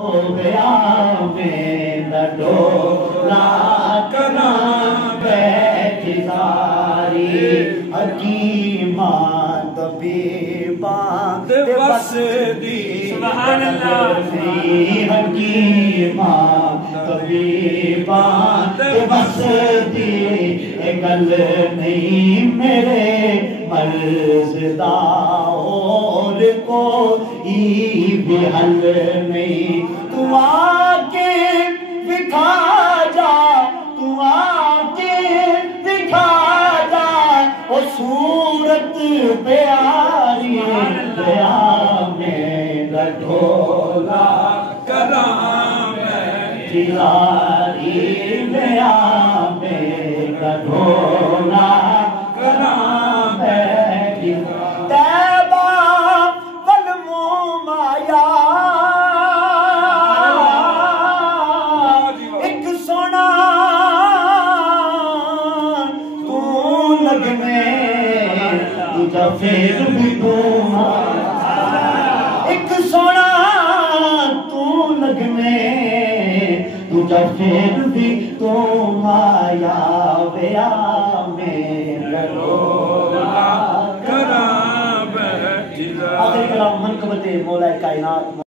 हो गया में डोला कना बैठी सारी हकीमा तबीबा बस दी सुभान अल्लाह हकीमा तबीबा बस दी गल नहीं मेरे मर्ज़दा और कोई भी हल नहीं। तू आके दिखा जा, तू आके दिखा जा वो सूरत प्यारी दया में ढोला कराम चिरारी दया में ढोला कराम तैबा कलमो माया एक सोना तू लगने तुझा फिर भी तू एक सोना तू लगने तुझा फिर भी तो माया वया मेरा रोला करा बैठी। आखिरी कलाम मनकबत मौला कायनात।